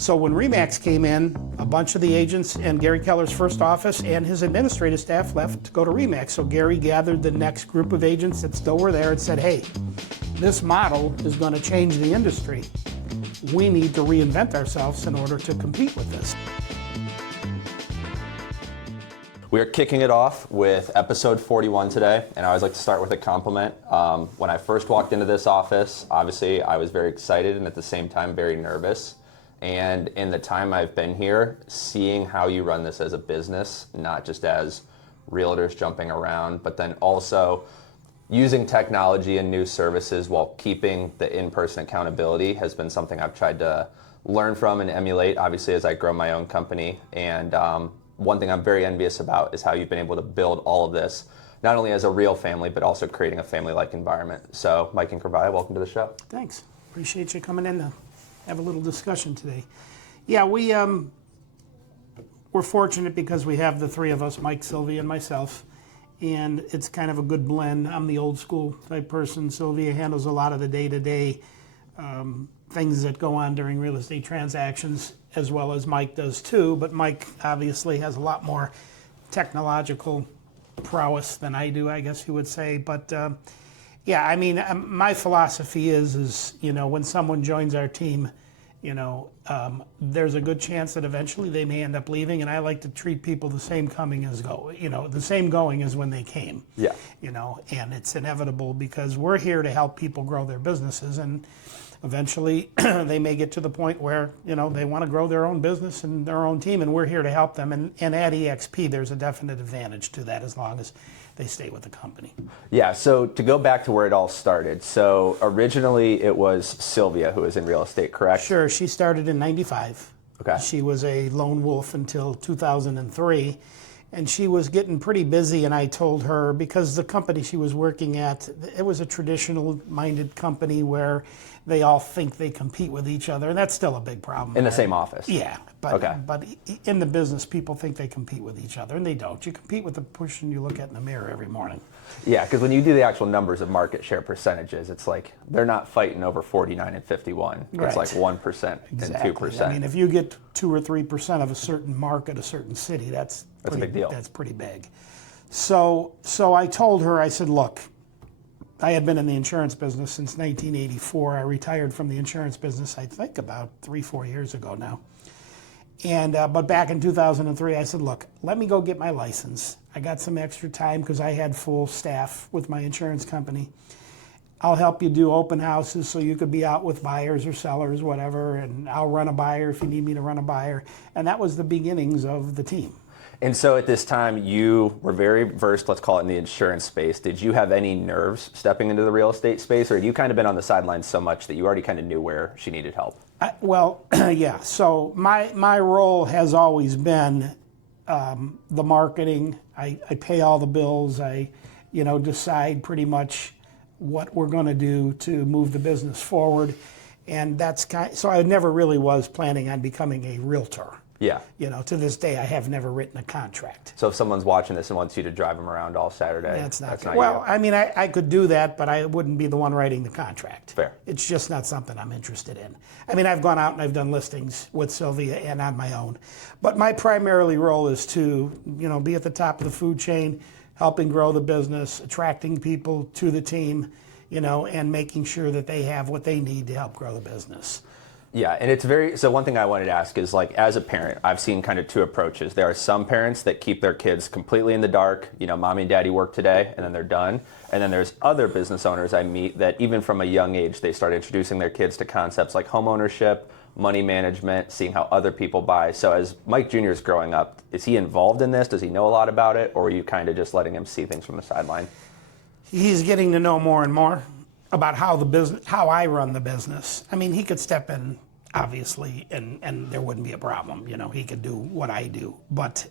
So when RE/MAX came in, a bunch of the agents and Gary Keller's first office and his administrative staff left to go to RE/MAX. So Gary gathered the next group of agents that still were there and said, hey, this model is going to change the industry. We need to reinvent ourselves in order to compete with this. We are kicking it off with episode 41 today, and I always like to start with a compliment. When I first walked into this office, obviously I was very excited and at the same time very nervous. And in the time I've been here, seeing how you run this as a business, not just as realtors jumping around, but then also using technology and new services while keeping the in-person accountability has been something I've tried to learn from and emulate, obviously, as I grow my own company. And one thing I'm very envious about is how you've been able to build all of this, not only as a real family, but also creating a family-like environment. So, Mike and Kervaya, welcome to the show. Thanks. Appreciate you coming in to have a little discussion today. Yeah, we're fortunate because we have the three of us, Mike, Sylvia, and myself, and it's kind of a good blend. I'm the old school type person. Sylvia handles a lot of the day-to-day things that go on during real estate transactions, as well as Mike does too, but Mike obviously has a lot more technological prowess than I do, I guess you would say. But yeah, I mean, my philosophy is, you know, when someone joins our team, you know, there's a good chance that eventually they may end up leaving, and I like to treat people the same coming as go, you know, the same going as when they came. Yeah. You know, and it's inevitable because we're here to help people grow their businesses, and eventually they may get to the point where, you know, they want to grow their own business and their own team, and we're here to help them. And at EXP, there's a definite advantage to that as long as they stay with the company. Yeah, so to go back to where it all started, so originally it was Sylvia who was in real estate, correct? Sure, she started in '95. Okay. She was a lone wolf until 2003, and she was getting pretty busy, and I told her, because the company she was working at, it was a traditional-minded company where they all think they compete with each other, and that's still a big problem. In the same office? Yeah, but, okay. But in the business, people think they compete with each other, and they don't. You compete with the person you look at in the mirror every morning. Yeah, because when you do the actual numbers of market share percentages, it's like they're not fighting over 49 and 51. Right. It's like 1% Exactly. and 2%. I mean, if you get 2 or 3% of a certain market, a certain city, that's a big deal. That's pretty big. So I told her, I said, look, I had been in the insurance business since 1984. I retired from the insurance business, I think, about 3-4 years ago now. And but back in 2003, I said, look, let me go get my license. I got some extra time because I had full staff with my insurance company. I'll help you do open houses so you could be out with buyers or sellers, whatever, and I'll run a buyer if you need me to run a buyer. And that was the beginnings of the team. And so at this time, you were very versed, let's call it, in the insurance space. Did you have any nerves stepping into the real estate space, or had you kind of been on the sidelines so much that you already kind of knew where she needed help? Well, yeah. So my role has always been the marketing. I pay all the bills. I, you know, decide pretty much what we're going to do to move the business forward. And that's so I never really was planning on becoming a realtor. Yeah. You know, to this day, I have never written a contract. So if someone's watching this and wants you to drive them around all Saturday, that's not you. Well, I mean, I could do that, but I wouldn't be the one writing the contract. Fair. It's just not something I'm interested in. I mean, I've gone out and I've done listings with Sylvia and on my own. But my primarily role is to, you know, be at the top of the food chain, helping grow the business, attracting people to the team, you know, and making sure that they have what they need to help grow the business. Yeah, and it's so one thing I wanted to ask is, like, as a parent, I've seen kind of two approaches. There are some parents that keep their kids completely in the dark. You know, mommy and daddy work today, and then they're done. And then there's other business owners I meet that even from a young age, they start introducing their kids to concepts like home ownership, money management, seeing how other people buy. So as Mike Jr. is growing up, is he involved in this? Does he know a lot about it? Or are you kind of just letting him see things from the sideline? He's getting to know more and more about how I run the business. I mean, he could step in, obviously, and there wouldn't be a problem. You know, he could do what I do. But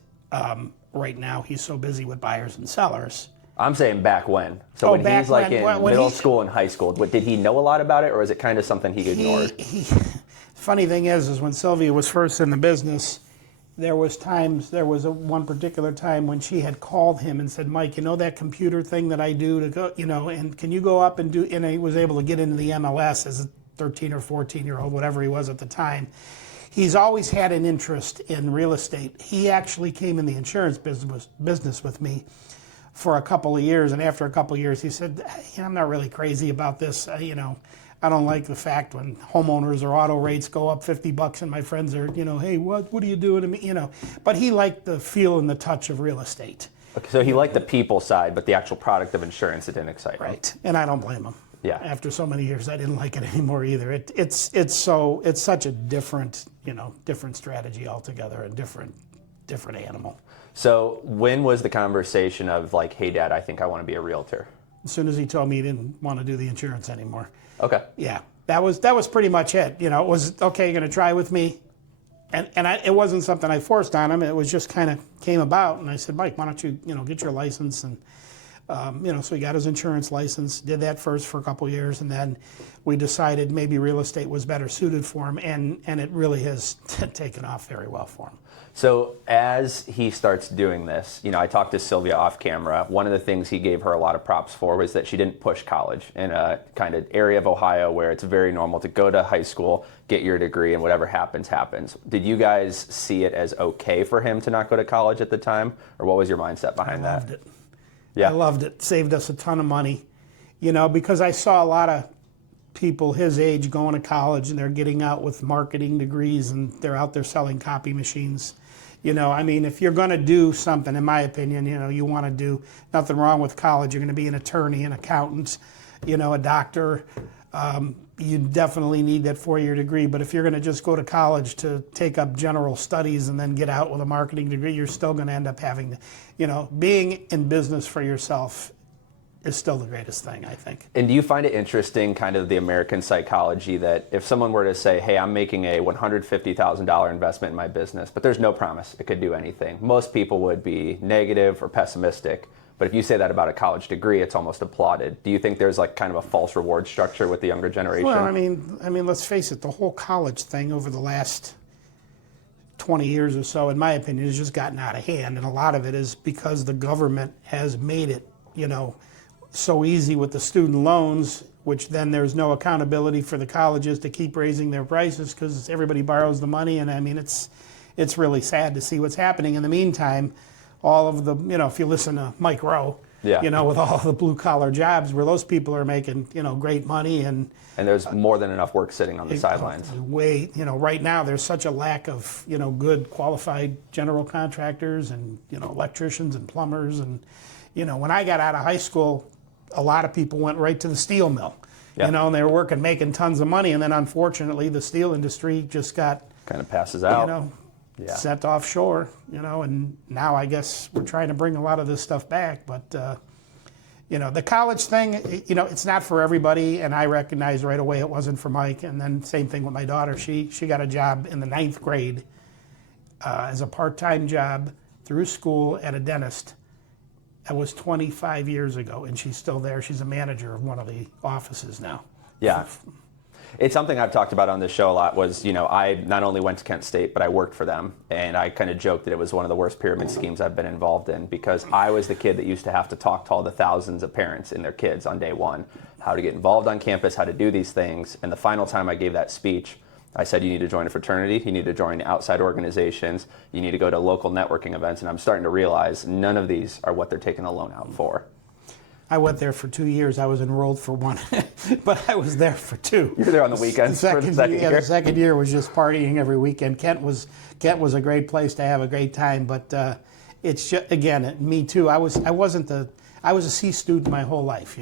right now, he's so busy with buyers and sellers. I'm saying back when. So when he's like in middle school and high school, did he know a lot about it, or is it kind of something he ignored? Funny thing is when Sylvia was first in the business, there was one particular time when she had called him and said, Mike, you know that computer thing that I do to go, you know, and can you go up and do, and he was able to get into the MLS as a 13 or 14-year-old, whatever he was at the time. he's always had an interest in real estate. He actually came in the insurance business with me for a couple of years, and after a couple of years, he said, I'm not really crazy about this. I don't like the fact when homeowners or auto rates go up $50 and my friends are, hey, what are you doing to me? But he liked the feel and the touch of real estate. Okay, so he liked the people side, but the actual product of insurance, it didn't excite him. Right, and I don't blame him. Yeah. After so many years, I didn't like it anymore either. It's such a different strategy altogether, a different animal. So when was the conversation of like, hey, Dad, I think I want to be a realtor? As soon as he told me he didn't want to do the insurance anymore. Okay. Yeah, that was pretty much it. It was, okay, you're going to try with me? It wasn't something I forced on him. It was just kind of came about. And I said, Mike, why don't you, get your license? And, so he got his insurance license, did that first for a couple of years. And then we decided maybe real estate was better suited for him. And it really has taken off very well for him. So as he starts doing this, I talked to Sylvia off camera. One of the things he gave her a lot of props for was that she didn't push college in a kind of area of Ohio where it's very normal to go to high school, get your degree, and whatever happens, happens. Did you guys see it as okay for him to not go to college at the time? Or what was your mindset behind that? I loved it. Yeah. I loved it. Saved us a ton of money, because I saw a lot of people his age going to college and they're getting out with marketing degrees and they're out there selling copy machines. If you're going to do something, in my opinion, you want to do nothing wrong with college. You're going to be an attorney, an accountant, a doctor. You definitely need that 4-year degree. But if you're going to just go to college to take up general studies and then get out with a marketing degree, you're still going to end up having to, being in business for yourself is still the greatest thing, I think. And do you find it interesting, kind of the American psychology, that if someone were to say, hey, I'm making a $150,000 investment in my business, but there's no promise it could do anything, most people would be negative or pessimistic. But if you say that about a college degree, it's almost applauded. Do you think there's like kind of a false reward structure with the younger generation? Well, let's face it, the whole college thing over the last 20 years or so, in my opinion, has just gotten out of hand. And a lot of it is because the government has made it, so easy with the student loans, which then there's no accountability for the colleges to keep raising their prices because everybody borrows the money. And it's really sad to see what's happening. In the meantime, all of the, if you listen to Mike Rowe, yeah. With all the blue collar jobs where those people are making, great money. And there's more than enough work sitting on the sidelines. Right now there's such a lack of, good qualified general contractors and, electricians and plumbers. And, when I got out of high school, a lot of people went right to the steel mill, and they were making tons of money. And then unfortunately, the steel industry just got kind of passes out, sent offshore, and now I guess we're trying to bring a lot of this stuff back. But, the college thing, it's not for everybody. And I recognized right away it wasn't for Mike. And then same thing with my daughter. She got a job in the 9th grade as a part-time job through school at a dentist. That was 25 years ago, and she's still there. She's a manager of one of the offices now. Yeah. It's something I've talked about on this show a lot was, I not only went to Kent State, but I worked for them. And I kind of joked that it was one of the worst pyramid schemes I've been involved in because I was the kid that used to have to talk to all the thousands of parents and their kids on day one, how to get involved on campus, how to do these things. And the final time I gave that speech, I said, you need to join a fraternity, you need to join outside organizations, you need to go to local networking events, and I'm starting to realize none of these are what they're taking a loan out for. I went there for 2 years. I was enrolled for one, but I was there for 2. You were there on the weekends for the second year? Yeah, the second year was just partying every weekend. Kent was a great place to have a great time, but it's just, again, me too. I was a C student my whole life,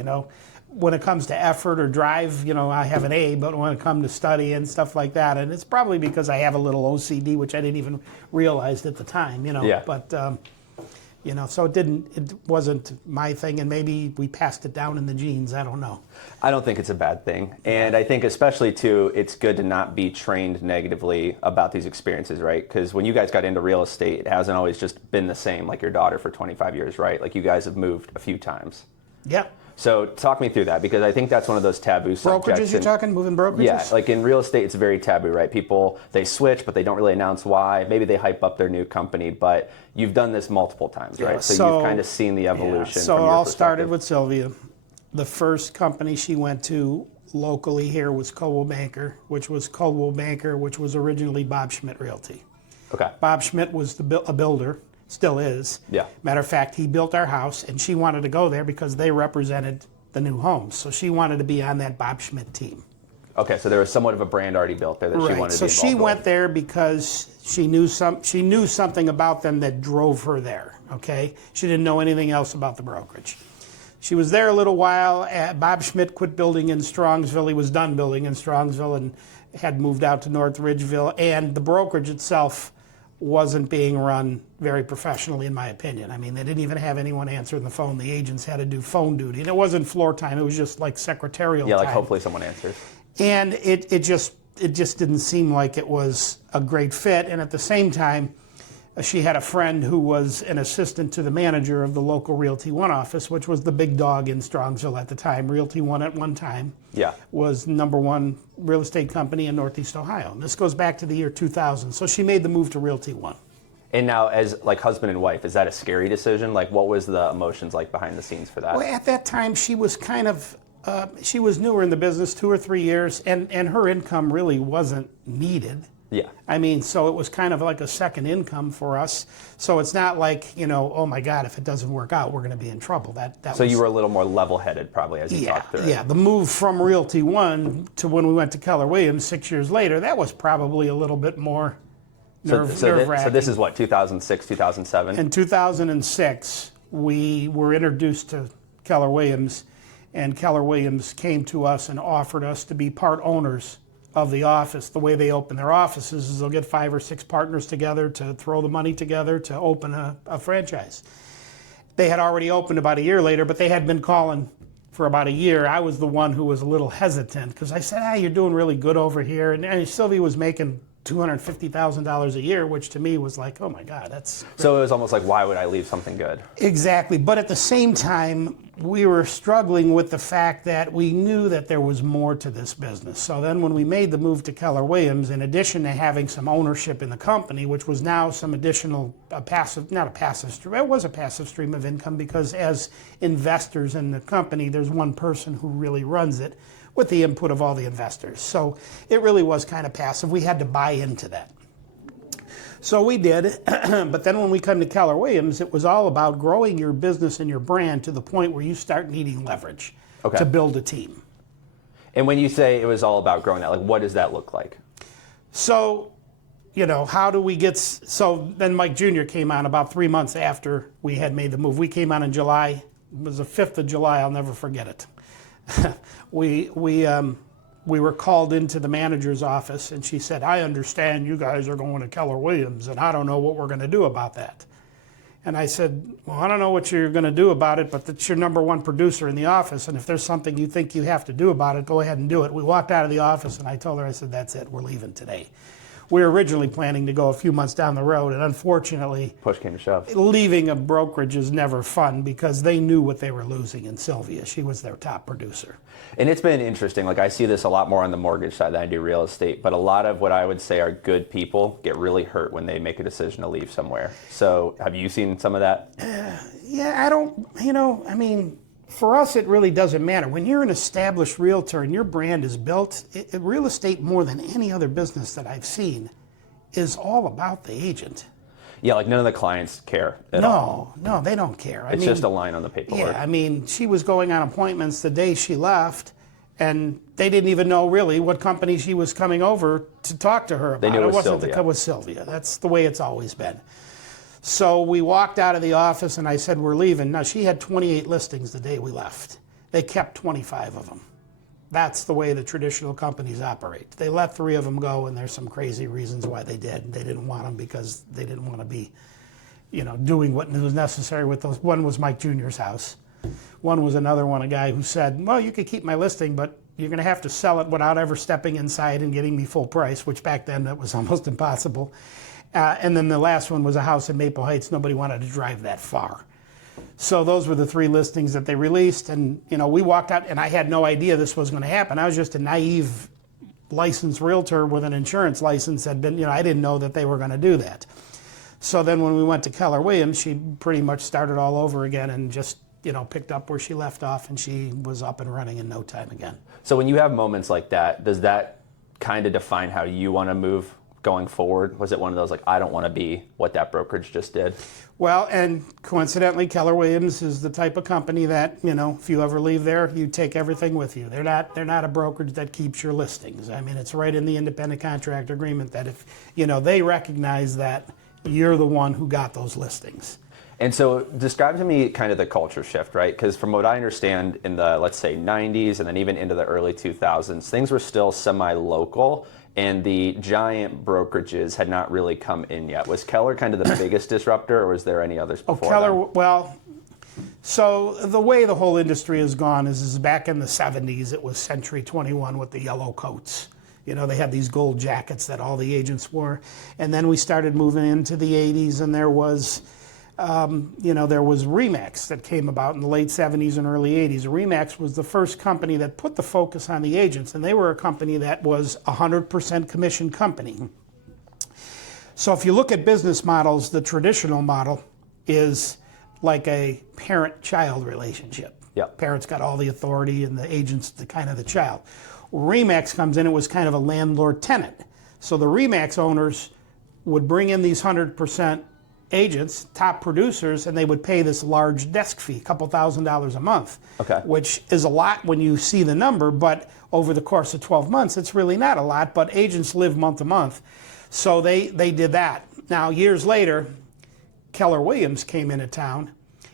When it comes to effort or drive, I have an A, but when it comes to study and stuff like that, and it's probably because I have a little OCD, which I didn't even realize at the time, Yeah. But, so it wasn't my thing, and maybe we passed it down in the genes. I don't know. I don't think it's a bad thing. And I think especially, too, it's good to not be trained negatively about these experiences, right? Because when you guys got into real estate, it hasn't always just been the same like your daughter for 25 years, right? Like you guys have moved a few times. Yeah. So talk me through that, because I think that's one of those taboo subjects. Brokerages, you're talking, moving brokerages? Yeah, like in real estate, it's very taboo, right? People, they switch, but they don't really announce why. Maybe they hype up their new company, but you've done this multiple times, right? So you've kind of seen the evolution. So it all started with Sylvia. The first company she went to locally here was Coldwell Banker, which was originally Bob Schmidt Realty. Okay. Bob Schmidt was a builder, still is. Yeah. Matter of fact, he built our house, and she wanted to go there because they represented the new homes. So she wanted to be on that Bob Schmidt team. Okay, so there was somewhat of a brand already built there that she wanted to be involved So she with. went there because she knew something about them that drove her there. Okay, she didn't know anything else about the brokerage. She was there a little while. Bob Schmidt quit building in Strongsville. He was done building in Strongsville and had moved out to North Ridgeville. And the brokerage itself wasn't being run very professionally, in my opinion. I mean, they didn't even have anyone answering the phone. The agents had to do phone duty. And it wasn't floor time. It was just like secretarial time. Yeah, like hopefully someone answers. And it just didn't seem like it was a great fit. And at the same time, she had a friend who was an assistant to the manager of the local Realty One office, which was the big dog in Strongsville at the time. Realty One at one time was #1 real estate company in Northeast Ohio. And this goes back to the year 2000. So she made the move to Realty One. And now, as like husband and wife, is that a scary decision? Like, what was the emotions like behind the scenes for that? Well, at that time, she was kind of, she was newer in the business, 2 or 3 years, and her income really wasn't needed. Yeah. I mean, so it was kind of like a second income for us. So it's not like, oh my God, if it doesn't work out, we're going to be in trouble. So you were a little more level-headed probably as you talked through it. Yeah, the move from Realty One to when we went to Keller Williams 6 years later, that was probably a little bit more nerve-wracking. So this is what, 2006, 2007? In 2006, we were introduced to Keller Williams, and Keller Williams came to us and offered us to be part owners of the office. The way they open their offices is they'll get 5 or 6 partners together to throw the money together to open a franchise. They had already opened about a year later, but they had been calling for about a year. I was the one who was a little hesitant because I said, you're doing really good over here. And Sylvia was making $250,000 a year, which to me was like, oh my God, that's great. So it was almost like, why would I leave something good? Exactly. But at the same time, we were struggling with the fact that we knew that there was more to this business. So then when we made the move to Keller Williams, in addition to having some ownership in the company, which was now some additional not a passive stream, it was a passive stream of income because as investors in the company, there's one person who really runs it with the input of all the investors. So it really was kind of passive. We had to buy into that. So we did, but then when we come to Keller Williams, it was all about growing your business and your brand to the point where you start needing leverage to build a team. And when you say it was all about growing that, like what does that look like? So, how do we get, so then Mike Jr. came on about 3 months after we had made the move. We came on in July, it was the 5th of July, I'll never forget it. We were called into the manager's office, and she said, I understand you guys are going to Keller Williams, and I don't know what we're going to do about that. And I said, well, I don't know what you're going to do about it, but that's your #1 producer in the office, and if there's something you think you have to do about it, go ahead and do it. We walked out of the office, and I told her, I said, that's it, we're leaving today. We were originally planning to go a few months down the road, and unfortunately, push came to shove. Leaving a brokerage is never fun because they knew what they were losing in Sylvia. She was their top producer. And it's been interesting. Like I see this a lot more on the mortgage side than I do real estate, but a lot of what I would say are good people get really hurt when they make a decision to leave somewhere. So have you seen some of that? Yeah, I don't, for us, it really doesn't matter. When you're an established realtor and your brand is built, real estate, more than any other business that I've seen, is all about the agent. Yeah, like none of the clients care at all. No, they don't care. It's just a line on the paperwork. Yeah, she was going on appointments the day she left, and they didn't even know really what company she was coming over to talk to her about. They knew it was Sylvia. It was Sylvia. That's the way it's always been. So we walked out of the office, and I said, we're leaving. Now, she had 28 listings the day we left. They kept 25 of them. That's the way the traditional companies operate. They let 3 of them go, and there's some crazy reasons why they did. They didn't want them because they didn't want to be, doing what was necessary with those. One was Mike Jr.'s house. One was another one, a guy who said, well, you could keep my listing, but you're going to have to sell it without ever stepping inside and getting me full price, which back then that was almost impossible. And then the last one was a house in Maple Heights. Nobody wanted to drive that far. So those were the 3 listings that they released. And, we walked out, and I had no idea this was going to happen. I was just a naive licensed realtor with an insurance license. I didn't know that they were going to do that. So then when we went to Keller Williams, she pretty much started all over again and just, picked up where she left off, and she was up and running in no time again. So when you have moments like that, does that kind of define how you want to move going forward? Was it one of those like, I don't want to be what that brokerage just did? Well, and coincidentally, Keller Williams is the type of company that, if you ever leave there, you take everything with you. They're not a brokerage that keeps your listings. I mean, it's right in the independent contractor agreement that if, they recognize that you're the one who got those listings. And so describe to me kind of the culture shift, right? Because from what I understand in the, let's say, 90s and then even into the early 2000s, things were still semi-local and the giant brokerages had not really come in yet. Was Keller kind of the biggest disruptor, or was there any others before Keller, them? well, so the way the whole industry has gone is back in the 70s, it was Century 21 with the yellow coats. They had these gold jackets that all the agents wore. And then we started moving into the 80s, and there was RE/MAX that came about in the late 70s and early 80s. RE/MAX was the first company that put the focus on the agents, and they were a company that was 100% commission company. So if you look at business models, the traditional model is like a parent-child relationship. Yep. Parents got all the authority, and the agent's the child. RE/MAX comes in, it was kind of a landlord-tenant. So the RE/MAX owners would bring in these 100% agents, top producers, and they would pay this large desk fee, a couple $1,000s a month, okay, which is a lot when you see the number, but over the course of 12 months, it's really not a lot, but agents live month to month. So they did that. Now, years later, Keller Williams came into town,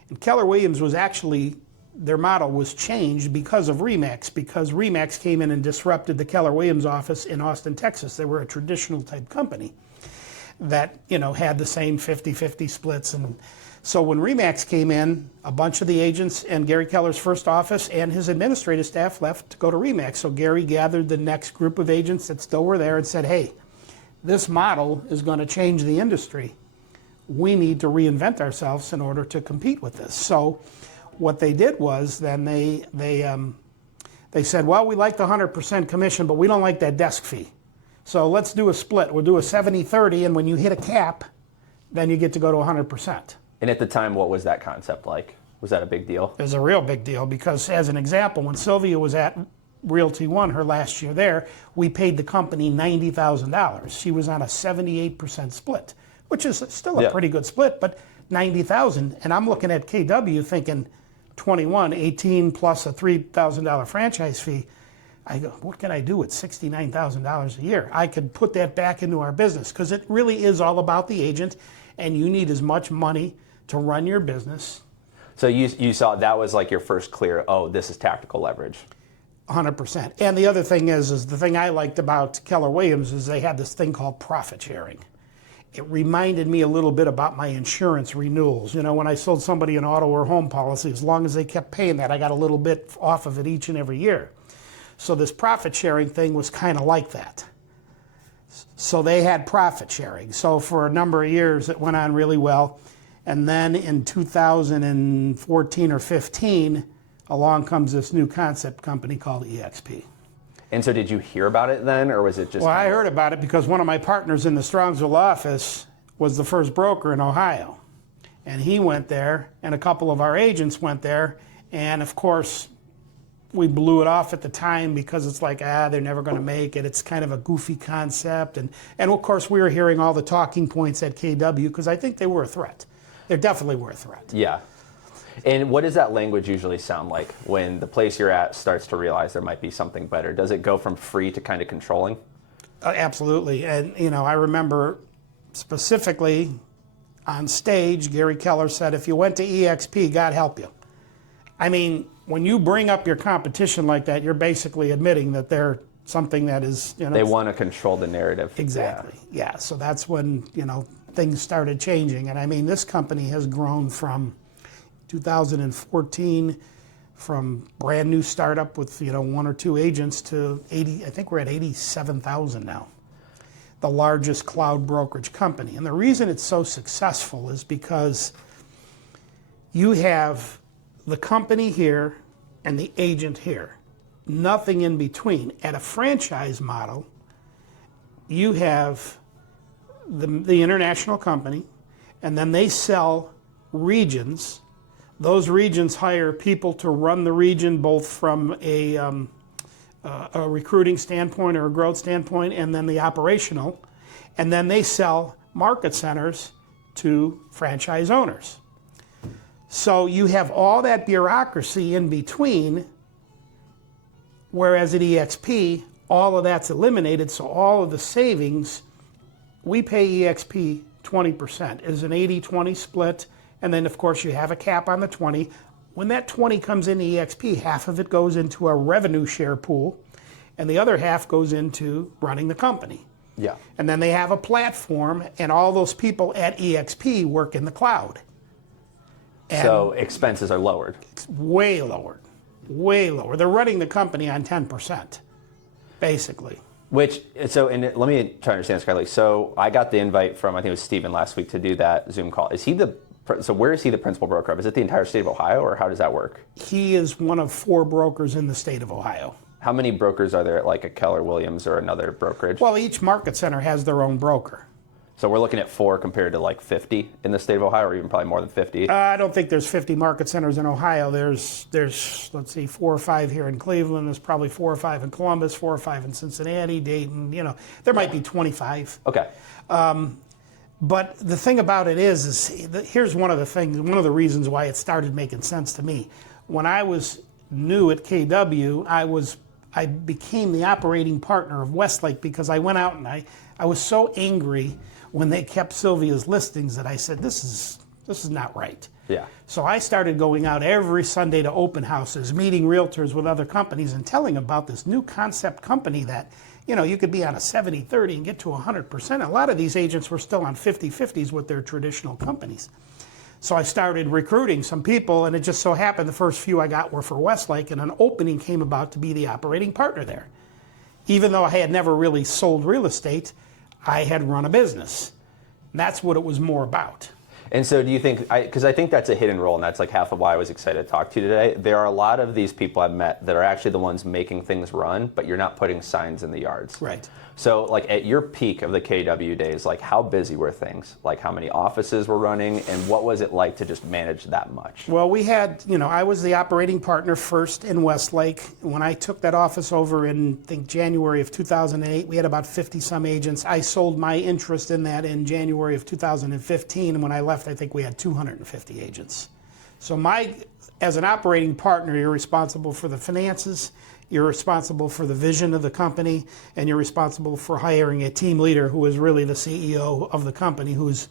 and Keller Williams was actually, their model was changed because of RE/MAX, because RE/MAX came in and disrupted the Keller Williams office in Austin, Texas. They were a traditional type company that had the same 50-50 splits. And so when RE/MAX came in, a bunch of the agents and Gary Keller's first office and his administrative staff left to go to RE/MAX. So Gary gathered the next group of agents that still were there and said, hey, this model is going to change the industry. We need to reinvent ourselves in order to compete with this. So what they did was then they said, well, we like the 100% commission, but we don't like that desk fee. So let's do a split. We'll do a 70-30, and when you hit a cap, then you get to go to 100%. And at the time, what was that concept like? Was that a big deal? It was a real big deal because, as an example, when Sylvia was at Realty One her last year there, we paid the company $90,000. She was on a 78% split, which is still a pretty good split, but $90,000. And I'm looking at KW thinking 21, 18 plus a $3,000 franchise fee. I go, what can I do with $69,000 a year? I could put that back into our business because it really is all about the agent, and you need as much money to run your business. So you saw that was like your first clear, oh, this is tactical leverage. 100%. And the other thing is the thing I liked about Keller Williams is they had this thing called profit sharing. It reminded me a little bit about my insurance renewals. When I sold somebody an auto or home policy, as long as they kept paying that, I got a little bit off of it each and every year. So this profit sharing thing was kind of like that. So they had profit sharing. So for a number of years, it went on really well. And then in 2014 or 15, along comes this new concept company called EXP. And so did you hear about it then, or was it just... Well, I heard about it because one of my partners in the Strongsville office was the first broker in Ohio. And he went there, and a couple of our agents went there. And of course, we blew it off at the time because it's like, they're never going to make it. It's kind of a goofy concept. And of course, we were hearing all the talking points at KW because I think they were a threat. They definitely were a threat. Yeah. And what does that language usually sound like when the place you're at starts to realize there might be something better? Does it go from free to kind of controlling? Absolutely. And, I remember specifically on stage, Gary Keller said, if you went to EXP, God help you. I mean, when you bring up your competition like that, you're basically admitting that they're something that is, They want to control the narrative. Exactly. Yeah. So that's when, things started changing. And I mean, this company has grown from 2014 from brand new startup with, one or two agents to 80, I think we're at 87,000 now. The largest cloud brokerage company. And the reason it's so successful is because you have the company here and the agent here. Nothing in between. At a franchise model, you have the international company, and then they sell regions Those regions hire people to run the region, both from a recruiting standpoint or a growth standpoint, and then the operational. And then they sell market centers to franchise owners. So you have all that bureaucracy in between, whereas at EXP, all of that's eliminated, so all of the savings, we pay EXP 20%. It's an 80-20 split, and then of course you have a cap on the 20. When that 20 comes into EXP, half of it goes into a revenue share pool, and the other half goes into running the company. Yeah. And then they have a platform, and all those people at EXP work in the cloud. And So expenses are lowered. it's way lower, way lower. They're running the company on 10%, basically. Let me try to understand this correctly. So I got the invite from, I think it was Steven last week, to do that Zoom call. So where is he the principal broker of? Is it the entire state of Ohio, or how does that work? He is one of 4 brokers in the state of Ohio. How many brokers are there at like a Keller Williams or another brokerage? Well, each market center has their own broker. So we're looking at 4 compared to like 50 in the state of Ohio, or even probably more than 50. I don't think there's 50 market centers in Ohio. There's let's see, 4 or 5 here in Cleveland. There's probably 4 or 5 in Columbus, 4 or 5 in Cincinnati, Dayton. There might be 25. Okay. But the thing about it is here's one of the reasons why it started making sense to me. When I was new at KW, I became the operating partner of Westlake because I went out and I was so angry when they kept Sylvia's listings that I said, this is not right. Yeah. So I started going out every Sunday to open houses, meeting realtors with other companies and telling about this new concept company that, you could be on a 70-30 and get to 100%. A lot of these agents were still on 50-50s with their traditional companies. So I started recruiting some people, and it just so happened the first few I got were for Westlake, and an opening came about to be the operating partner there. Even though I had never really sold real estate, I had run a business. And that's what it was more about. And so do you think, because I think that's a hidden role, and that's like half of why I was excited to talk to you today. There are a lot of these people I've met that are actually the ones making things run, but you're not putting signs in the yards. Right. So like at your peak of the KW days, like how busy were things? Like how many offices were running, and what was it like to just manage that much? Well, we had, I was the operating partner first in Westlake. When I took that office over in, I think, January of 2008, we had about 50-some agents. I sold my interest in that in January of 2015, and when I left, I think we had 250 agents. So as an operating partner, you're responsible for the finances, you're responsible for the vision of the company, and you're responsible for hiring a team leader who is really the CEO of the company, who's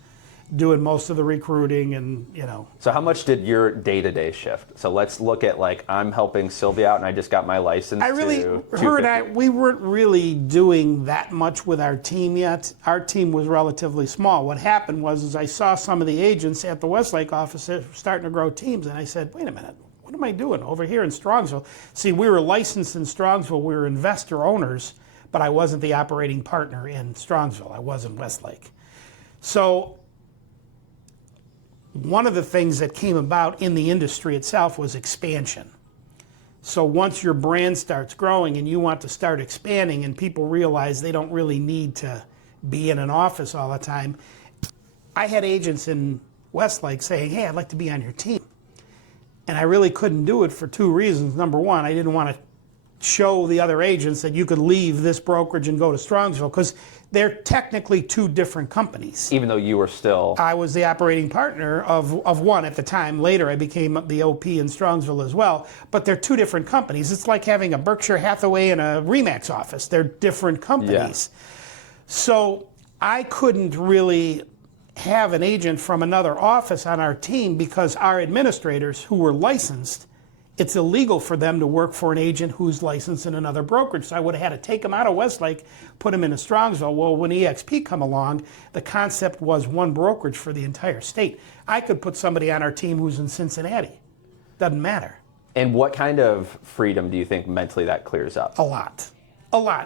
doing most of the recruiting and. So how much did your day-to-day shift? So let's look at like, I'm helping Sylvia out and I just got my license. We weren't really doing that much with our team yet. Our team was relatively small. What happened was I saw some of the agents at the Westlake office starting to grow teams, and I said, wait a minute. What am I doing over here in Strongsville? See, we were licensed in Strongsville. We were investor owners, but I wasn't the operating partner in Strongsville. I was in Westlake. So one of the things that came about in the industry itself was expansion. So once your brand starts growing and you want to start expanding and people realize they don't really need to be in an office all the time, I had agents in Westlake saying, hey, I'd like to be on your team. And I really couldn't do it for 2 reasons. Number one, I didn't want to show the other agents that you could leave this brokerage and go to Strongsville, because they're technically 2 different companies. Even though you were still... I was the operating partner of one at the time. Later, I became the OP in Strongsville as well. But they're 2 different companies. It's like having a Berkshire Hathaway and a RE/MAX office. They're different companies. Yeah. So I couldn't really have an agent from another office on our team because our administrators who were licensed, it's illegal for them to work for an agent who's licensed in another brokerage. So I would have had to take them out of Westlake, put them into Strongsville. Well, when EXP come along, the concept was one brokerage for the entire state. I could put somebody on our team who's in Cincinnati. Doesn't matter. And what kind of freedom do you think mentally that clears up? A lot.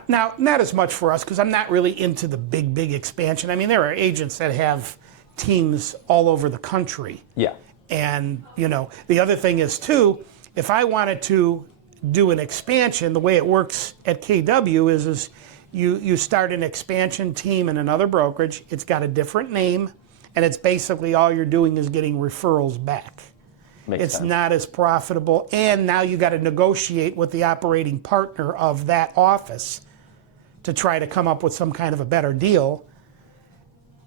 Now, not as much for us because I'm not really into the big expansion. I mean, there are agents that have teams all over the country. Yeah. And, the other thing is, too, if I wanted to do an expansion, the way it works at KW is you start an expansion team in another brokerage. It's got a different name, and it's basically all you're doing is getting referrals back. Makes it's sense. not as profitable. And now you got to negotiate with the operating partner of that office to try to come up with some kind of a better deal.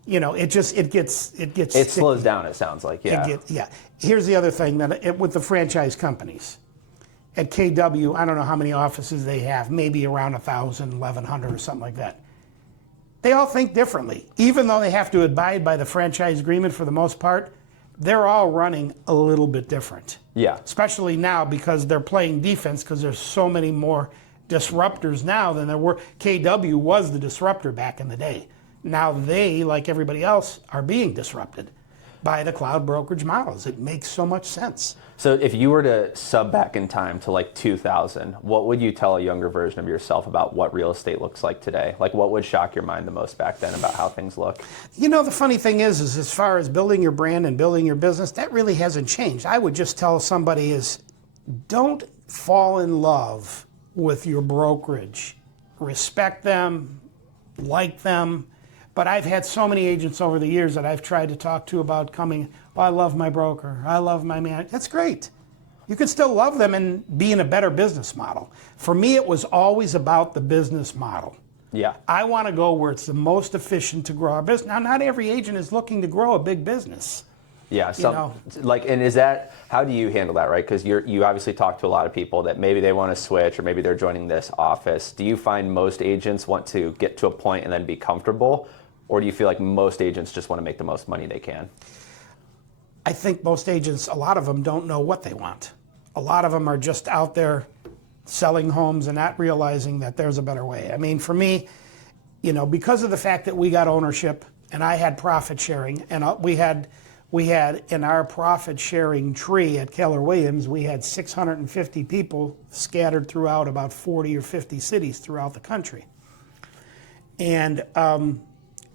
You know, it gets It slows down, it sounds like, yeah. Yeah. Here's the other thing with the franchise companies. At KW, I don't know how many offices they have, maybe around 1,000, 1,100 or something like that. They all think differently. Even though they have to abide by the franchise agreement for the most part, they're all running a little bit different. Yeah. Especially now because they're playing defense because there's so many more disruptors now than there were. KW was the disruptor back in the day. Now they, like everybody else, are being disrupted by the cloud brokerage models. It makes so much sense. So if you were to sub back in time to like 2000, what would you tell a younger version of yourself about what real estate looks like today? Like what would shock your mind the most back then about how things look? You know, the funny thing is as far as building your brand and building your business, that really hasn't changed. I would just tell somebody is don't fall in love with your brokerage. Respect them, like them. But I've had so many agents over the years that I've tried to talk to about coming, oh, I love my broker, I love my man. That's great. You can still love them and be in a better business model. For me, it was always about the business model. Yeah. I want to go where it's the most efficient to grow our business. Now, not every agent is looking to grow a big business. Yeah, know. and is that, how do you handle that, right? Because you obviously talk to a lot of people that maybe they want to switch or maybe they're joining this office. Do you find most agents want to get to a point and then be comfortable? Or do you feel like most agents just want to make the most money they can? I think most agents, a lot of them don't know what they want. A lot of them are just out there selling homes and not realizing that there's a better way. I mean, for me, you know, because of the fact that we got ownership and I had profit sharing, and we had in our profit sharing tree at Keller Williams, we had 650 people scattered throughout about 40 or 50 cities throughout the country. And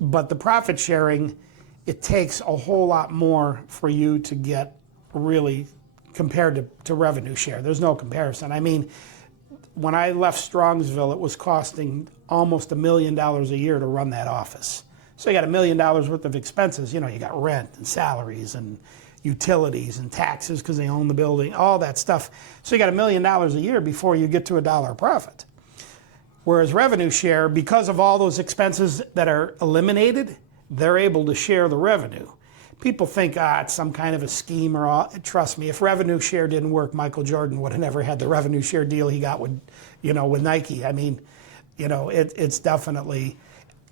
but the profit sharing, it takes a whole lot more for you to get really compared to revenue share. There's no comparison. I mean, when I left Strongsville, it was costing almost $1 million a year to run that office. So you got $1 million worth of expenses. You know, you got rent and salaries and utilities and taxes because they own the building, all that stuff. So you got $1 million a year before you get to $1 profit. Whereas revenue share, because of all those expenses that are eliminated, they're able to share the revenue. People think, it's some kind of a scheme or all. Trust me, if revenue share didn't work, Michael Jordan would have never had the revenue share deal he got with Nike. I mean, you know, it's definitely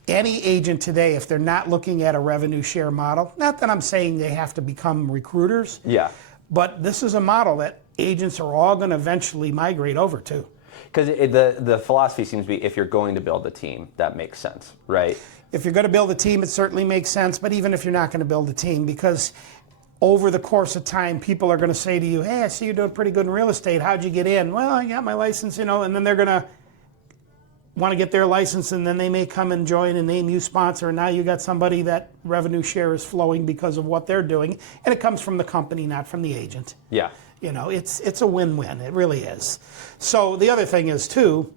any agent today, if they're not looking at a revenue share model, not that I'm saying they have to become recruiters, Yeah. but this is a model that agents are all going to eventually migrate over to. Because the philosophy seems to be if you're going to build a team, that makes sense, right? If you're going to build a team, it certainly makes sense, but even if you're not going to build a team, because over the course of time, people are going to say to you, hey, I see you're doing pretty good in real estate. How'd you get in? Well, I got my license, you know, and then they're going to want to get their license, and then they may come and join and name you sponsor, and now you got somebody that revenue share is flowing because of what they're doing, and it comes from the company, not from the agent. Yeah. You know, it's a win-win. It really is. So the other thing is, too,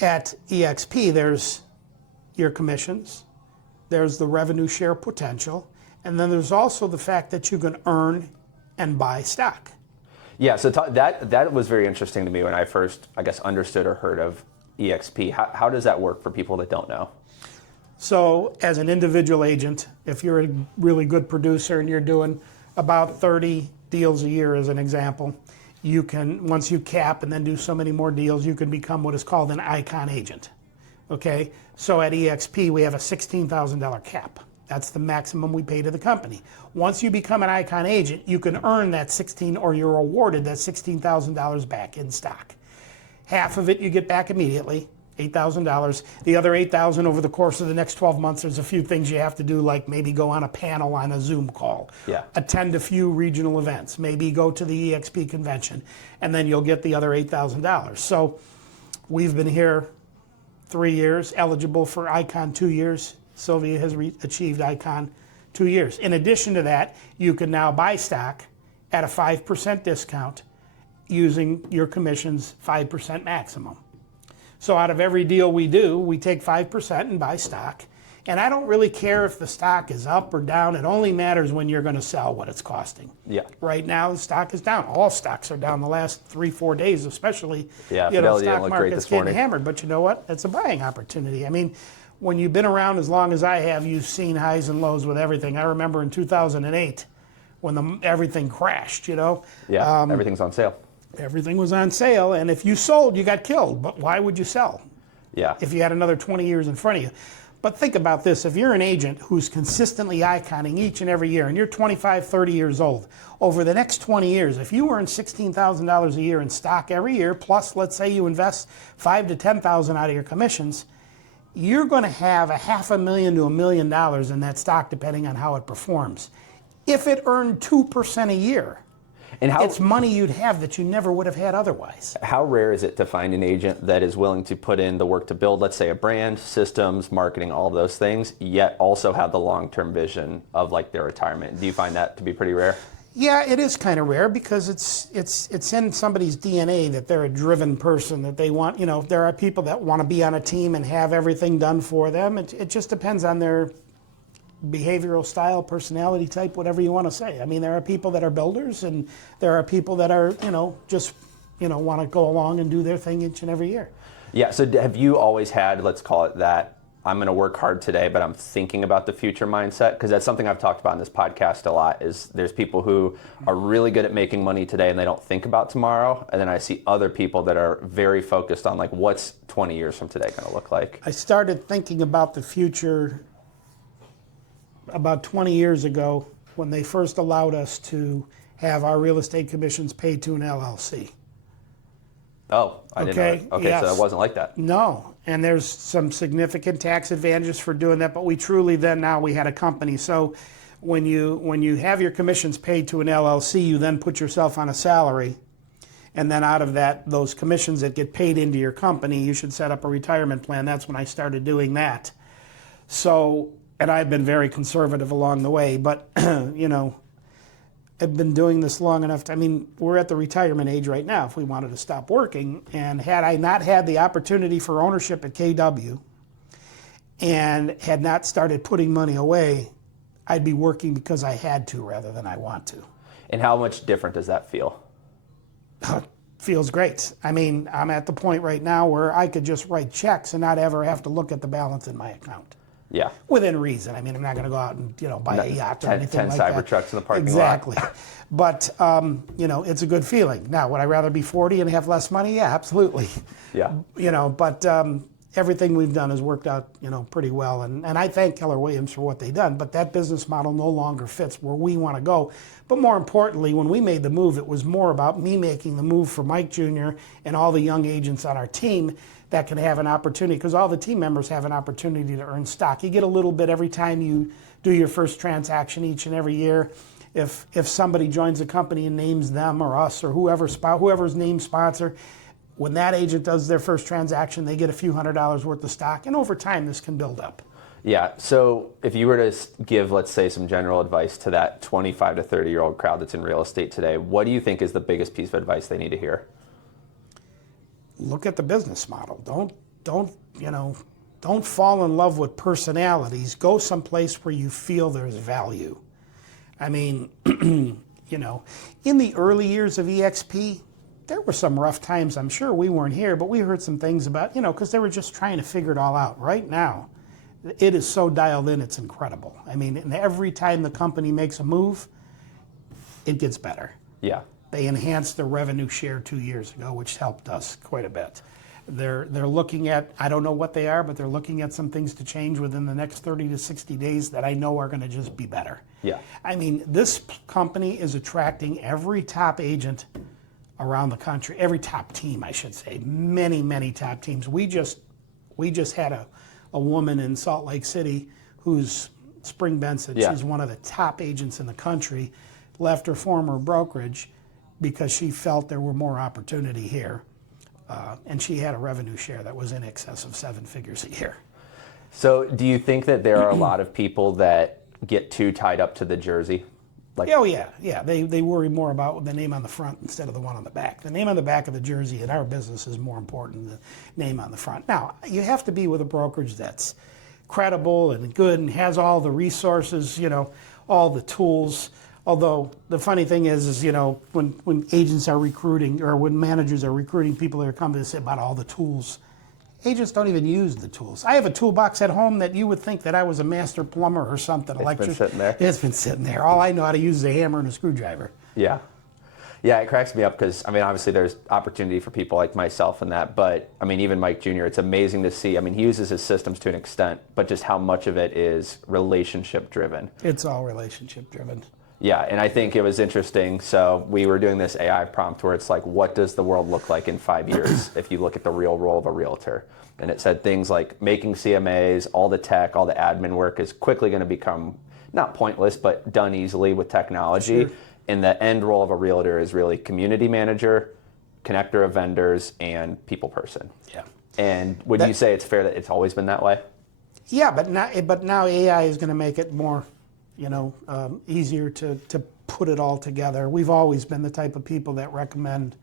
at EXP, there's your commissions, there's the revenue share potential, and then there's also the fact that you can earn and buy stock. Yeah, so that was very interesting to me when I first, I guess, understood or heard of EXP. How does that work for people that don't know? So as an individual agent, if you're a really good producer and you're doing about 30 deals a year as an example, you can, once you cap and then do so many more deals, you can become what is called an icon agent. Okay, so at EXP we have a $16,000 cap. That's the maximum we pay to the company. Once you become an icon agent, you can earn that or you're awarded that $16,000 back in stock. Half of it you get back immediately, $8,000. The other $8,000 over the course of the next 12 months, there's a few things you have to do, like maybe go on a panel on a Zoom call, attend a few regional events, maybe go to the EXP convention, and then you'll get the other $8,000. So we've been here 3 years, eligible for Icon 2 years. Sylvia has achieved Icon 2 years. In addition to that, you can now buy stock at a 5% discount using your commission's 5% maximum. So out of every deal we do, we take 5% and buy stock. And I don't really care if the stock is up or down. It only matters when you're going to sell what it's costing. Yeah. Right now, the stock is down. All stocks are down the last 3-4 days, especially. Yeah, You know, Fidelity didn't stock look great market's this getting morning. hammered. But you know what? It's a buying opportunity. I mean, when you've been around as long as I have, you've seen highs and lows with everything. I remember in 2008 when everything crashed, you know. Yeah, everything's on sale. Everything was on sale, and if you sold, you got killed. But why would you sell Yeah. if you had another 20 years in front of you? But think about this. If you're an agent who's consistently iconing each and every year, and you're 25, 30 years old, over the next 20 years, if you earn $16,000 a year in stock every year, plus let's say you invest $5,000 to $10,000 out of your commissions, you're going to have $500,000 to $1 million in that stock, depending on how it performs. If it earned 2% a year, And it's money you'd have that you never would have had otherwise. how rare is it to find an agent that is willing to put in the work to build, let's say, a brand, systems, marketing, all of those things, yet also have the long-term vision of like their retirement? Do you find that to be pretty rare? Yeah, it is kind of rare because it's in somebody's DNA that they're a driven person, that they want, you know, there are people that want to be on a team and have everything done for them. It just depends on their behavioral style, personality type, whatever you want to say. I mean, there are people that are builders, and there are people that are, you know, just, you know, want to go along and do their thing each and every year. Yeah, so have you always had, let's call it that, I'm going to work hard today, but I'm thinking about the future mindset? Because that's something I've talked about in this podcast a lot, is there's people who are really good at making money today and they don't think about tomorrow. And then I see other people that are very focused on like, what's 20 years from today going to look like? I started thinking about the future about 20 years ago when they first allowed us to have our real estate commissions paid to an LLC. Oh, I didn't know that. Okay, yes. so it wasn't like that. No, and there's some significant tax advantages for doing that, but we truly now we had a company. So when you have your commissions paid to an LLC, you then put yourself on a salary, and then out of that, those commissions that get paid into your company, you should set up a retirement plan. That's when I started doing that. So, and I've been very conservative along the way, but you know, I've been doing this long enough. I mean, we're at the retirement age right now if we wanted to stop working. And had I not had the opportunity for ownership at KW and had not started putting money away, I'd be working because I had to rather than I want to. And how much different does that feel? Feels great. I mean, I'm at the point right now where I could just write checks and not ever have to look at the balance in my account. Yeah. Within reason. I mean, I'm not going to go out and, you know, buy a yacht or anything like that. 10 Cybertrucks in the parking exactly. lot. But, you know, it's a good feeling. Now, would I rather be 40 and have less money? Yeah, absolutely. Yeah. You know, but everything we've done has worked out, you know, pretty well. And I thank Keller Williams for what they've done. But that business model no longer fits where we want to go. But more importantly, when we made the move, it was more about me making the move for Mike Jr. and all the young agents on our team that can have an opportunity, because all the team members have an opportunity to earn stock. You get a little bit every time you do your first transaction each and every year. If somebody joins the company and names them or us or whoever's named sponsor, when that agent does their first transaction, they get a few $100s worth of stock, and over time this can build up. Yeah, so if you were to give, let's say, some general advice to that 25 to 30-year-old crowd that's in real estate today, what do you think is the biggest piece of advice they need to hear? Look at the business model. Don't fall in love with personalities. Go someplace where you feel there's value. I mean, you know, in the early years of EXP, there were some rough times. I'm sure we weren't here, but we heard some things about, you know, because they were just trying to figure it all out. Right now, it is so dialed in, it's incredible. I mean, and every time the company makes a move, it gets better. Yeah. They enhanced their revenue share 2 years ago, which helped us quite a bit. They're looking at, I don't know what they are, but they're looking at some things to change within the next 30 to 60 days that I know are going to just be better. Yeah. I mean, this company is attracting every top agent around the country, every top team, I should say, many, many top teams. We just had a woman in Salt Lake City who's Spring Benson. Yeah. She's one of the top agents in the country, left her former brokerage because she felt there were more opportunity here. And she had a revenue share that was in excess of 7 figures a year. So do you think that there are a lot of people that get too tied up to the jersey? Like, oh, yeah. They worry more about the name on the front instead of the one on the back. The name on the back of the jersey in our business is more important than the name on the front. Now, you have to be with a brokerage that's credible and good and has all the resources, all the tools. Although the funny thing is when agents are recruiting or when managers are recruiting people that are coming to say about all the tools, agents don't even use the tools. I have a toolbox at home that you would think that I was a master plumber or something. It's been sitting there. It's been sitting there. All I know how to use is a hammer and a screwdriver. Yeah. Yeah, it cracks me up because, obviously there's opportunity for people like myself and that, but, even Mike Jr., it's amazing to see. He uses his systems to an extent, but just how much of it is relationship driven. It's all relationship driven. Yeah, and I think it was interesting. So we were doing this AI prompt where it's like, what does the world look like in 5 years if you look at the real role of a realtor? And it said things like making CMAs, all the tech, all the admin work is quickly going to become not pointless, but done easily with technology. Sure. And the end role of a realtor is really community manager, connector of vendors, and people person. Yeah. And would you say it's fair that it's always been that way? Yeah, but now AI is going to make it more, easier to put it all together. We've always been the type of people that recommend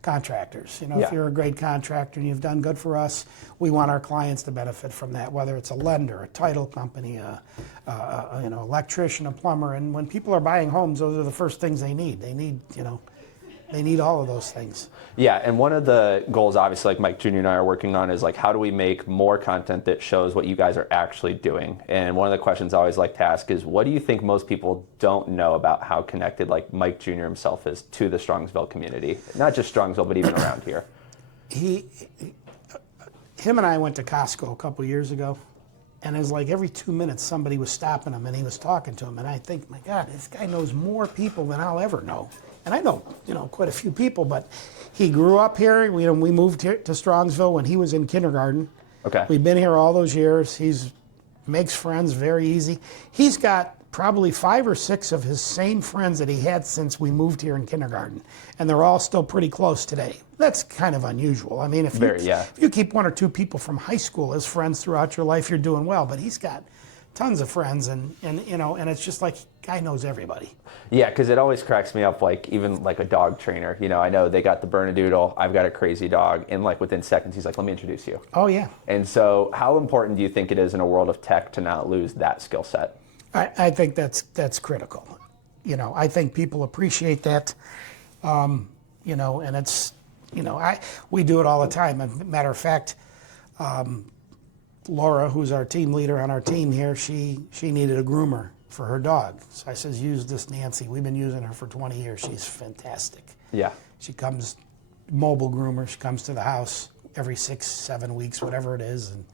contractors. If you're a great contractor and you've done good for us, we want our clients to benefit from that, whether it's a lender, a title company, electrician, a plumber. And when people are buying homes, those are the first things they need. They need all of those things. Yeah, and one of the goals, obviously, like Mike Jr. and I are working on is like, how do we make more content that shows what you guys are actually doing? And one of the questions I always like to ask is, what do you think most people don't know about how connected like Mike Jr. himself is to the Strongsville community? Not just Strongsville, but even around here. Him and I went to Costco a couple years ago, and it was like every 2 minutes somebody was stopping him and he was talking to him. And I think, my God, this guy knows more people than I'll ever know. And I know, quite a few people, but he grew up here. We moved here to Strongsville when he was in kindergarten. Okay. We've been here all those years. Makes friends very easy. He's got probably 5 or 6 of his same friends that he had since we moved here in kindergarten, and they're all still pretty close today. That's kind of unusual. If you keep 1 or 2 people from high school as friends throughout your life, you're doing well. But he's got tons of friends, and it's just like, guy knows everybody. Yeah, because it always cracks me up, like even like a dog trainer. I know they got the Bernedoodle, I've got a crazy dog, and like within seconds he's like, let me introduce you. Oh yeah. And so how important do you think it is in a world of tech to not lose that skill set? I think that's critical. I think people appreciate that. And it's, we do it all the time. As a matter of fact, Laura, who's our team leader on our team here, she needed a groomer for her dog. So I says, use this Nancy. We've been using her for 20 years. She's fantastic. Yeah. She comes, mobile groomer. She comes to the house every 6-7 weeks, whatever it is, and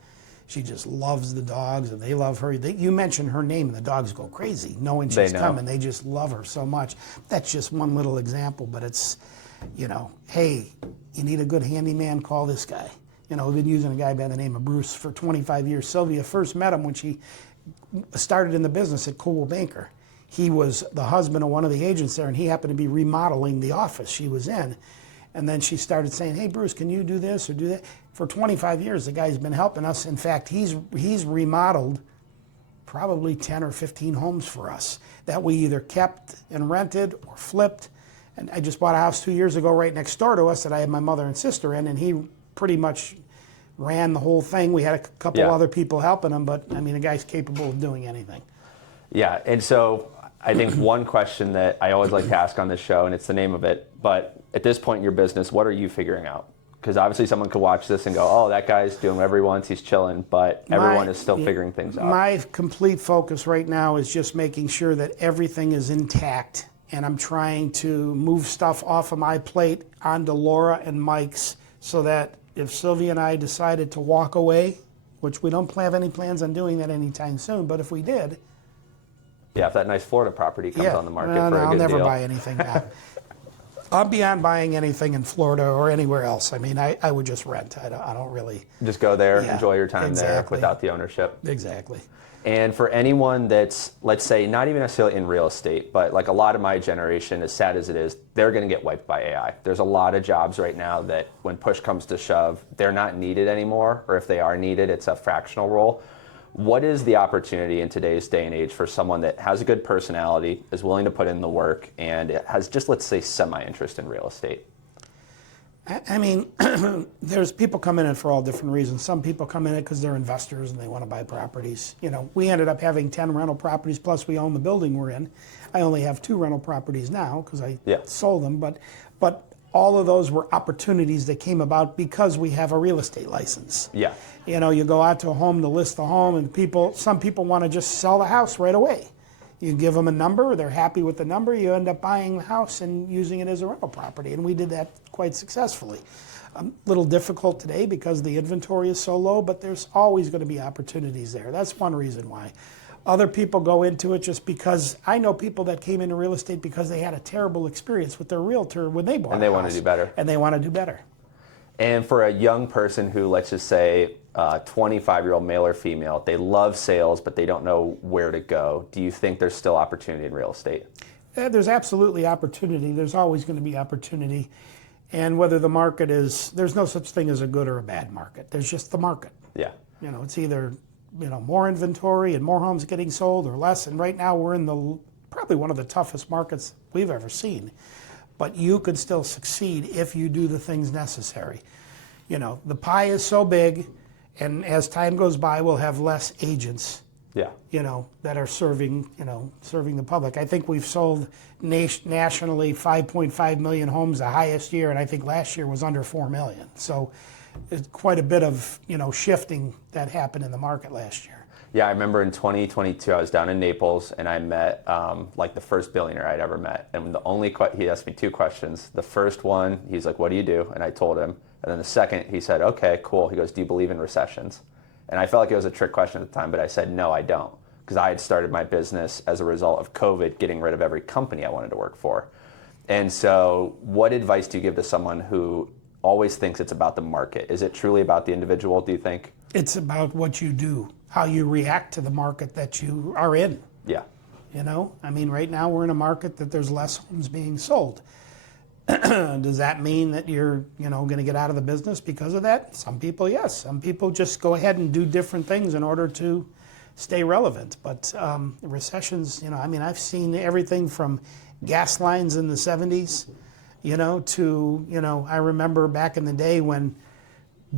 she just loves the dogs, and they love her. You mention her name, and the dogs go crazy knowing she's coming. They just love her so much. That's just one little example, but it's, hey, you need a good handyman, call this guy. We've been using a guy by the name of Bruce for 25 years. Sylvia first met him when she started in the business at Coldwell Banker. He was the husband of one of the agents there, and he happened to be remodeling the office she was in. And then she started saying, hey, Bruce, can you do this or do that? For 25 years, the guy's been helping us. In fact, he's remodeled probably 10 or 15 homes for us that we either kept and rented or flipped. And I just bought a house 2 years ago right next door to us that I had my mother and sister in, and he pretty much ran the whole thing. We had a couple other people helping him, but the guy's capable of doing anything. Yeah, and so I think one question that I always like to ask on this show, and it's the name of it, but at this point in your business, what are you figuring out? Because obviously someone could watch this and go, oh, that guy's doing whatever he wants, he's chilling, but everyone is still figuring things out. My complete focus right now is just making sure that everything is intact, and I'm trying to move stuff off of my plate onto Laura and Mike's, so that if Sylvia and I decided to walk away, which we don't have any plans on doing that anytime soon, but if we did. Yeah, if that nice Florida property comes on the market for a good deal. I'll never buy anything now. I'm beyond buying anything in Florida or anywhere else. I would just rent. I don't really. Just go there, enjoy your time there without the ownership. Exactly. And for anyone that's, let's say, not even necessarily in real estate, but like a lot of my generation, as sad as it is, they're going to get wiped by AI. There's a lot of jobs right now that when push comes to shove, they're not needed anymore, or if they are needed, it's a fractional role. What is the opportunity in today's day and age for someone that has a good personality, is willing to put in the work, and has just, let's say, semi-interest in real estate? I mean, there's people come in it for all different reasons. Some people come in it because they're investors and they want to buy properties. You know, we ended up having 10 rental properties, plus we own the building we're in. I only have 2 rental properties now because I sold them, but all of those were opportunities that came about because we have a real estate license. Yeah. You know, you go out to a home to list the home, and some people want to just sell the house right away. You give them a number, they're happy with the number, you end up buying the house and using it as a rental property, and we did that quite successfully. A little difficult today because the inventory is so low, but there's always going to be opportunities there. That's one reason why. Other people go into it just because, I know people that came into real estate because they had a terrible experience with their realtor when they bought a house. And they want to do better. And they want to do better. And for a young person who, let's just say, 25-year-old male or female, they love sales, but they don't know where to go. Do you think there's still opportunity in real estate? There's absolutely opportunity. There's always going to be opportunity. And whether the market is, there's no such thing as a good or a bad market. There's just the market. Yeah. You know, it's either, you know, more inventory and more homes getting sold or less. And right now we're in probably one of the toughest markets we've ever seen. But you could still succeed if you do the things necessary. You know, the pie is so big, and as time goes by, we'll have less agents, you know, that are serving the public. I think we've sold nationally 5.5 million homes, the highest year, and I think last year was under 4 million. So it's quite a bit of, you know, shifting that happened in the market last year. Yeah, I remember in 2022, I was down in Naples, and I met like the first billionaire I'd ever met. And he asked me 2 questions. The first one, he's like, "What do you do?" And I told him. And then the second, he said, "Okay, cool." He goes, "Do you believe in recessions?" And I felt like it was a trick question at the time, but I said, "No, I don't." Because I had started my business as a result of COVID, getting rid of every company I wanted to work for. And so what advice do you give to someone who always thinks it's about the market? Is it truly about the individual, do you think? It's about what you do, how you react to the market that you are in. Yeah. You know, I mean, right now we're in a market that there's less homes being sold. Does that mean that you're, you know, going to get out of the business because of that? Some people, yes. Some people just go ahead and do different things in order to stay relevant. But recessions, you know, I mean, I've seen everything from gas lines in the 70s, you know, to, you know, I remember back in the day when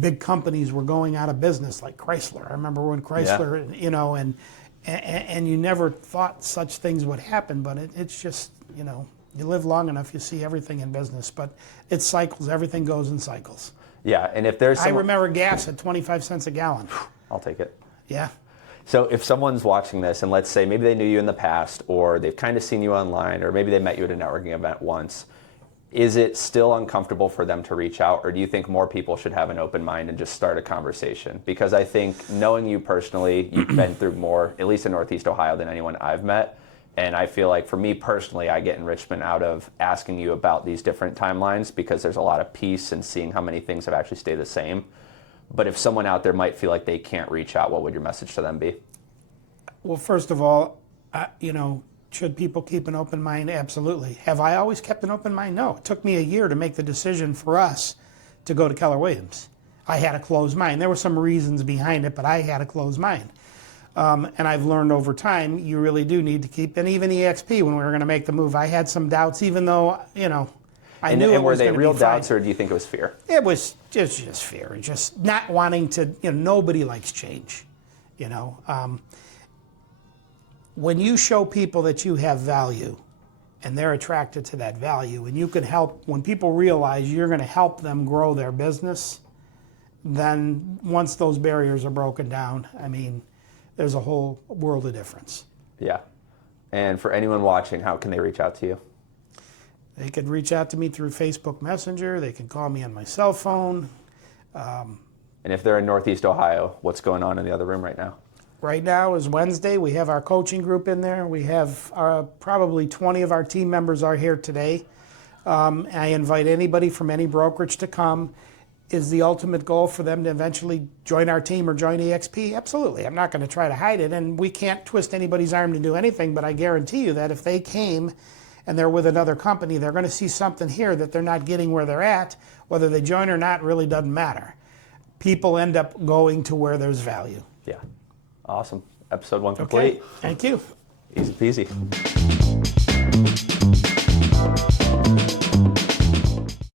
big companies were going out of business, like Chrysler. I remember when Chrysler, you know, and you never thought such things would happen, but it's just, you know, you live long enough, you see everything in business, but it's cycles. Everything goes in cycles. Yeah, and if there's I remember gas at 25 cents a gallon. I'll take it. Yeah. So if someone's watching this, and let's say maybe they knew you in the past, or they've kind of seen you online, or maybe they met you at a networking event once, is it still uncomfortable for them to reach out, or do you think more people should have an open mind and just start a conversation? Because I think knowing you personally, you've been through more, at least in Northeast Ohio, than anyone I've met. And I feel like for me personally, I get enrichment out of asking you about these different timelines because there's a lot of peace in seeing how many things have actually stayed the same. But if someone out there might feel like they can't reach out, what would your message to them be? Well, first of all, you know, should people keep an open mind? Absolutely. Have I always kept an open mind? No. It took me a year to make the decision for us to go to Keller Williams. I had a closed mind. There were some reasons behind it, but I had a closed mind. And I've learned over time, you really do need to keep, and even EXP, when we were going to make the move, I had some doubts, even though, you know, I knew it was going to be fine. And were they real doubts, or do you think it was fear? It was just fear, just not wanting to, you know, nobody likes change, you know. When you show people that you have value, and they're attracted to that value, and you can help, when people realize you're going to help them grow their business, then once those barriers are broken down, I mean, there's a whole world of difference. Yeah. And for anyone watching, how can they reach out to you? They could reach out to me through Facebook Messenger. They can call me on my cell phone. And if they're in Northeast Ohio, what's going on in the other room right now? Right now is Wednesday. We have our coaching group in there. We have probably 20 of our team members are here today. I invite anybody from any brokerage to come. Is the ultimate goal for them to eventually join our team or join EXP? Absolutely. I'm not going to try to hide it, and we can't twist anybody's arm to do anything, but I guarantee you that if they came and they're with another company, they're going to see something here that they're not getting where they're at. Whether they join or not really doesn't matter. People end up going to where there's value. Yeah. Awesome. Episode 1 complete. Okay. Thank you. Easy peasy.